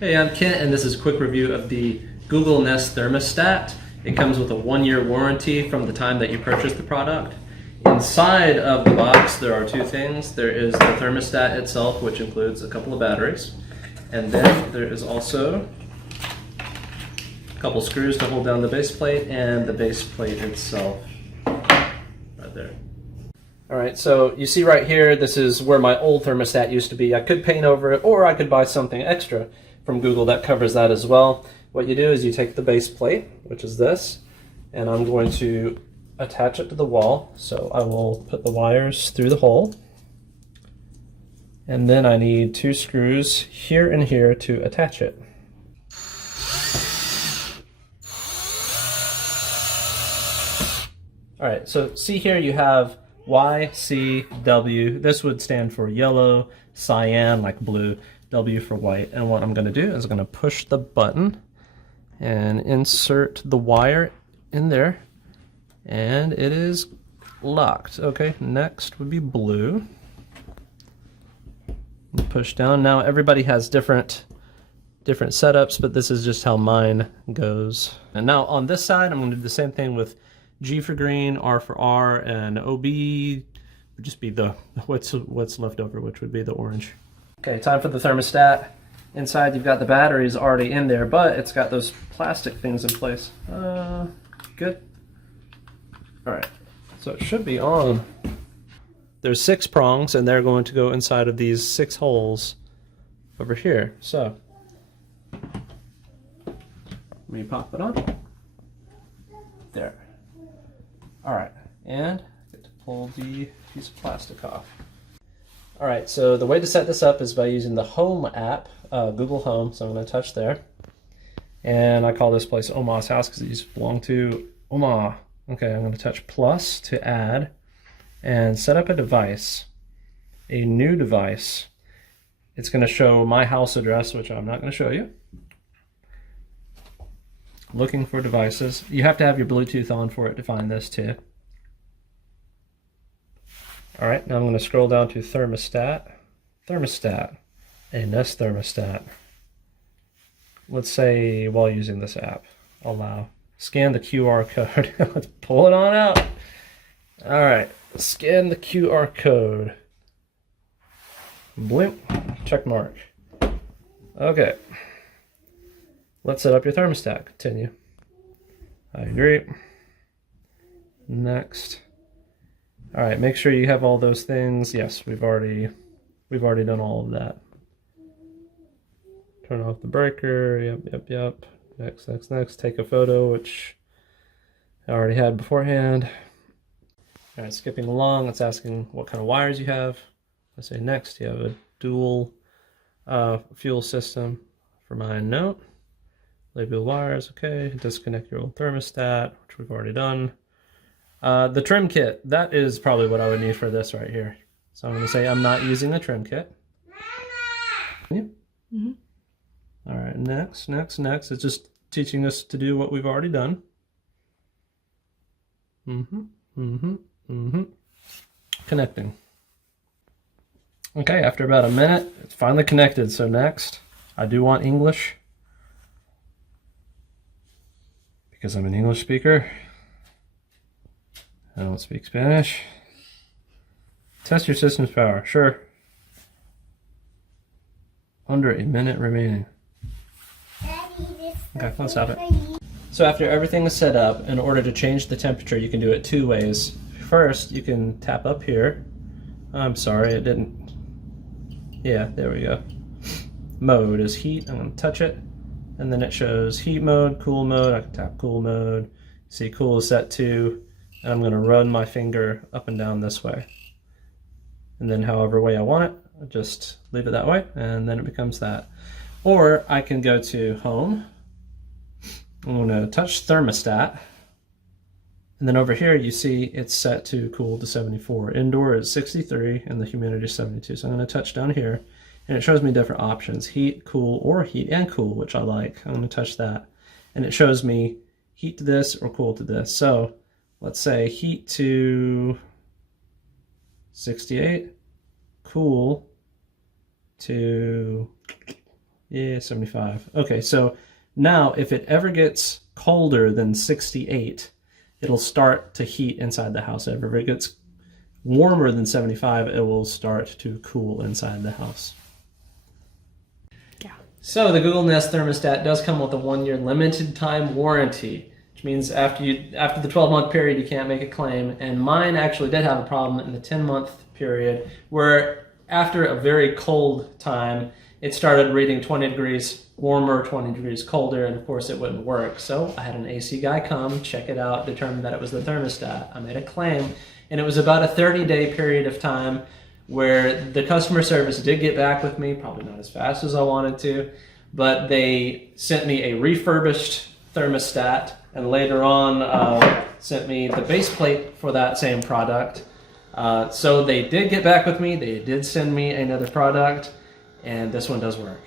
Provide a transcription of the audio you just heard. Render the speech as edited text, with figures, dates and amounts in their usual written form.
Hey, I'm Kent, and this is a quick review of the Google Nest Thermostat. It comes with a 1-year warranty from the time that you purchase the product. Inside of the box, there are two things. There is the thermostat itself, which includes a couple of batteries. And then there is also a couple screws to hold down the base plate and the base plate itself right there. All right, so you see right here, this is where my old thermostat used to be. I could paint over it, or I could buy something extra from Google that covers that as well. What you do is you take the base plate, which is this, and I'm going to attach it to the wall. So I will put the wires through the hole. And then I need 2 screws here and here to attach it. All right, so see here you have YCW. This would stand for yellow, cyan, like blue, W for white. And what I'm going to do is I'm going to push the button and insert the wire in there, and it is locked. Okay, next would be blue. Push down. Now everybody has different setups, but this is just how mine goes. And now on this side, I'm going to do the same thing with G for green, R for R, and OB would just be the what's left over, which would be the orange. Okay, time for the thermostat. Inside you've got the batteries already in there, but it's got those plastic things in place. Good. All right, so it should be on. There's 6 prongs, and they're going to go inside of these 6 holes over here. So let me pop it on. There. All right, and I get to pull the piece of plastic off. All right, so the way to set this up is by using the Home app, Google Home. So I'm going to touch there, and I call this place Oma's house because it used to belong to Oma. Okay, I'm going to touch plus to add and set up a device, a new device. It's going to show my house address, which I'm not going to show you. Looking for devices. You have to have your Bluetooth on for it to find this too. All right, now I'm going to scroll down to thermostat. Thermostat, a Nest thermostat. Let's say while using this app, allow. Scan the QR code. Let's pull it on out. All right, scan the QR code. Blimp, check mark. Okay. Let's set up your thermostat. Continue. I agree. Next. All right, make sure you have all those things. Yes, we've already done all of that. Turn off the breaker. Yep. Next. Take a photo, which I already had beforehand. All right, skipping along, it's asking what kind of wires you have. I say next. You have a dual fuel system. For mine, no. Label wires, okay. Disconnect your old thermostat, which we've already done. The trim kit, that is probably what I would need for this right here. So I'm going to say I'm not using the trim kit. Mm-hmm. All right, next. It's just teaching us to do what we've already done. Connecting. Okay, after about a minute, it's finally connected. So next, I do want English, because I'm an English speaker. I don't speak Spanish. Test your system's power. Sure. Under a minute remaining. Okay, let's stop it. So after everything is set up, in order to change the temperature, you can do it 2 ways. First, you can tap up here. I'm sorry, it didn't. Yeah, there we go. Mode is heat. I'm going to touch it. And then it shows heat mode, cool mode. I can tap cool mode. See, cool is set to, and I'm going to run my finger up and down this way. And then however way I want it, I just leave it that way, and then it becomes that. Or I can go to home. I'm going to touch thermostat. And then over here, you see it's set to cool to 74. Indoor is 63, and the humidity is 72. So I'm going to touch down here. And it shows me different options, heat, cool, or heat and cool, which I like. I'm going to touch that. And it shows me heat to this or cool to this. So let's say heat to 68, cool to Yeah, 75. Okay, so now if it ever gets colder than 68, it'll start to heat inside the house. If it gets warmer than 75, it will start to cool inside the house. Yeah. So the Google Nest thermostat does come with a 1-year limited time warranty, which means after the 12-month period you can't make a claim. And mine actually did have a problem in the 10-month period where after a very cold time it started reading 20 degrees warmer, 20 degrees colder, and of course it wouldn't work. So I had an AC guy come, check it out, determine that it was the thermostat. I made a claim, and it was about a 30-day period of time where the customer service did get back with me, probably not as fast as I wanted to, but they sent me a refurbished thermostat, and later on sent me the base plate for that same product. So they did get back with me, they did send me another product, and this one does work.